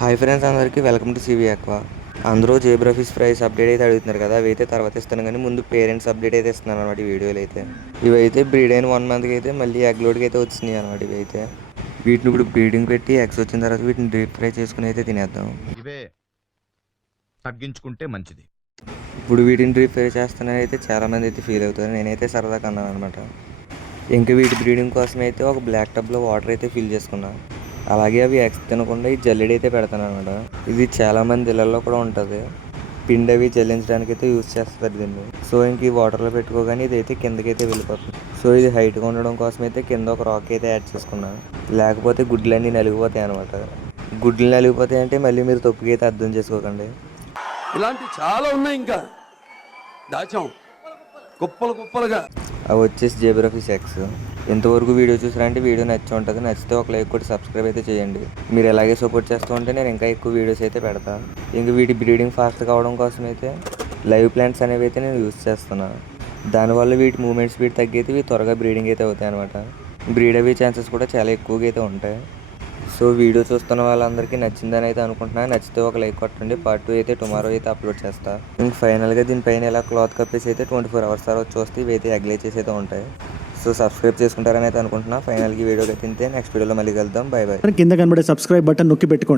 Hi friends, అందరికీ welcome to CV aqua. అందరూ zebra fish fries update అయితే అడుగుతున్నారు కదా, అవి అయితే తర్వాత ఇస్తాను. కానీ ముందు పేరెంట్స్ అప్డేట్ అయితే ఇస్తున్నాను అనమాట. ఈ వీడియోలో అయితే ఇవైతే బ్రీడ్ అయిన 1 మంత్కి అయితే మళ్ళీ ఎగ్ లోడ్కి అయితే వచ్చినాయి అనమాట. ఇవి అయితే వీటిని ఇప్పుడు బ్రీడింగ్ పెట్టి ఎగ్స్ వచ్చిన తర్వాత వీటిని డీప్ ఫ్రై చేసుకుని అయితే తినేద్దాం. ఇవే తగ్గించుకుంటే మంచిది. ఇప్పుడు వీటిని డీప్ ఫ్రై చేస్తున్నాను అయితే చాలామంది అయితే ఫీల్ అవుతారు. నేనైతే సరదాగా అన్నాను అనమాట. ఇంకా వీటి బ్రీడింగ్ కోసం అయితే ఒక బ్లాక్ టబ్లో వాటర్ అయితే ఫిల్ చేసుకున్నాను. అలాగే అవి ఎగ్స్ తినకుండా ఈ జల్లెడ అయితే పెడతాను అనమాట. ఇది చాలామంది ఇళ్ళల్లో కూడా ఉంటుంది. పిండి అవి జల్లించడానికి అయితే యూజ్ చేస్తారు దీన్ని. సో ఇంక ఈ వాటర్లో పెట్టుకోగానే ఇదైతే కిందకైతే వెళ్ళిపోతుంది. సో ఇది హైట్గా ఉండడం కోసం అయితే కింద ఒక రాక్ అయితే యాడ్ చేసుకున్నాను. లేకపోతే గుడ్లన్నీ నలిగిపోతాయి అనమాట. గుడ్లు నలిగిపోతాయి అంటే మళ్ళీ మీరు తప్పుగా అయితే అర్థం చేసుకోకండి. ఇలాంటి చాలా ఉన్నాయి, ఇంకా దాచాం కుప్పలు కుప్పలుగా. అవి వచ్చేసి జేబ్రా ఫిష్ ఎగ్స్. ఇంతవరకు వీడియో చూసారంటే వీడియో నచ్చి ఉంటుంది. నచ్చితే ఒక లైక్ కొట్టి సబ్స్క్రైబ్ అయితే చేయండి. మీరు ఎలాగే సపోర్ట్ చేస్తూ ఉంటే నేను ఇంకా ఎక్కువ వీడియోస్ అయితే పెడతాను. ఇంక వీటి బ్రీడింగ్ ఫాస్ట్ కావడం కోసం అయితే లైవ్ ప్లాంట్స్ అనేవి అయితే నేను యూజ్ చేస్తున్నాను. దానివల్ల వీటి మూమెంట్ స్పీడ్ తగ్గైతే ఇవి త్వరగా బ్రీడింగ్ అయితే అవుతాయి అనమాట. బ్రీడ్ అయ్యే ఛాన్సెస్ కూడా చాలా ఎక్కువగా అయితే ఉంటాయి. సో వీడియో చూస్తున్న వాళ్ళందరికీ నచ్చిందని అయితే అనుకుంటున్నాను. నచ్చితే ఒక లైక్ కొట్టండి. పార్ట్ 2 అయితే టుమారో అయితే అప్లోడ్ చేస్తా. ఇంక ఫైనల్గా దీనిపైన ఇలా క్లాత్ కప్పేసి అయితే 24 hours తర్వాత చూస్తే ఇవి అయితే ఎగ్ లేచేసి అయితే ఉంటాయి. సో సబ్స్క్రైబ్ చేసుకుంటారని అయితే అనుకుంటున్నా. ఫైనల్గా వీడియోకి తింటే నెక్స్ట్ వీడియోలో మళ్ళీ కలుద్దాం. By by. కింద కనబడే సబ్స్క్రైబ్ బటన్ నొక్కి పెట్టుకోండి.